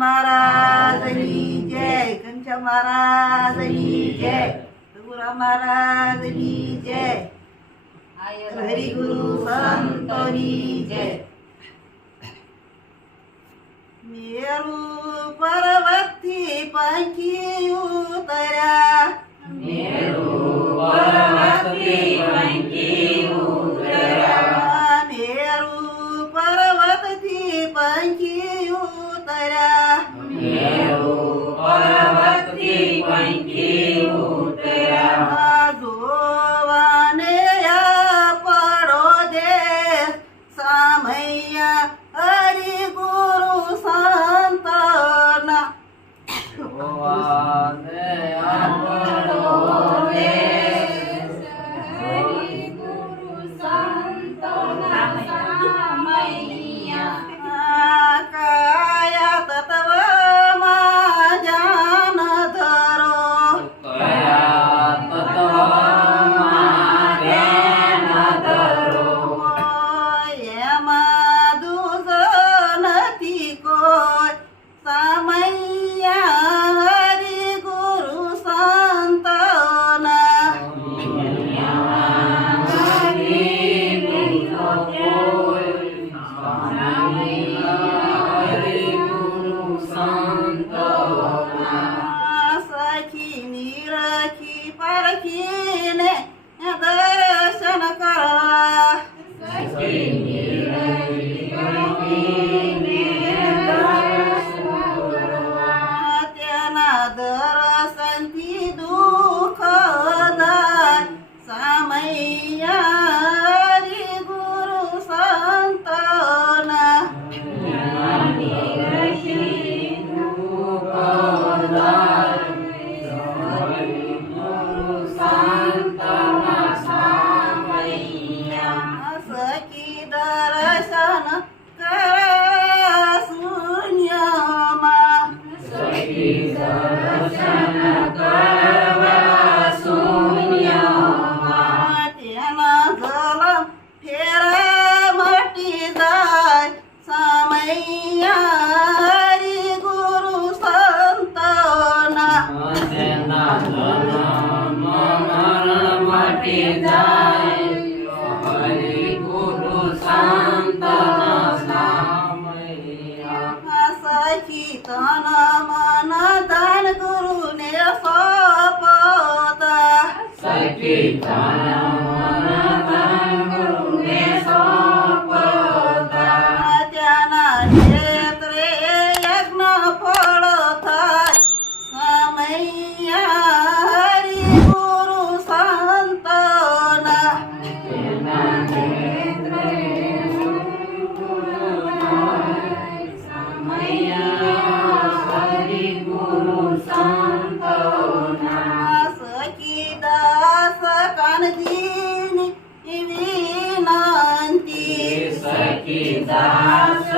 महाराजनी जय, घनश्याम महाराजनी जय, तुकाराम महाराजनी जय, हरी गुरु संतनी जय। मेरू पर्वती पंखी उतरा, मेरू पर्वती पंखी उतरा, मेरू पर्वती पंखी उतरा, मेरू पर्वती पंखी उतरा, जोवाने या पडो दे सामय्या हरी गुरु संतना, गोवाने आपडो देश, हरी गुरु संतना सामय्या, काया तत्व माझ्यान धरो, कया तत्व ध्यान धरो, यमा दुजनती कोय सामय्या हरी गुरु संतना, हरी गुरु कोय सामय्या हरी गुरु संतना, सखी निरखी परखीने दर्शन करा, सखी निरखीने दर्शन करा, त्यांना दर्शनती दुःखदाय सामय्या हरी गुरु संतना, सखी दर्शन करा शून्यमा, त्यांना जलम फेरा मटी जाय सामय्या हरी गुरु संतना, सखी तन मन दान गुरुने सोपता, त्यांना क्षेत्रे यज्ञ फळ थाय सामय्या हरी गुरु संतना, सखी दास कानदीनी विनंती, सखी दास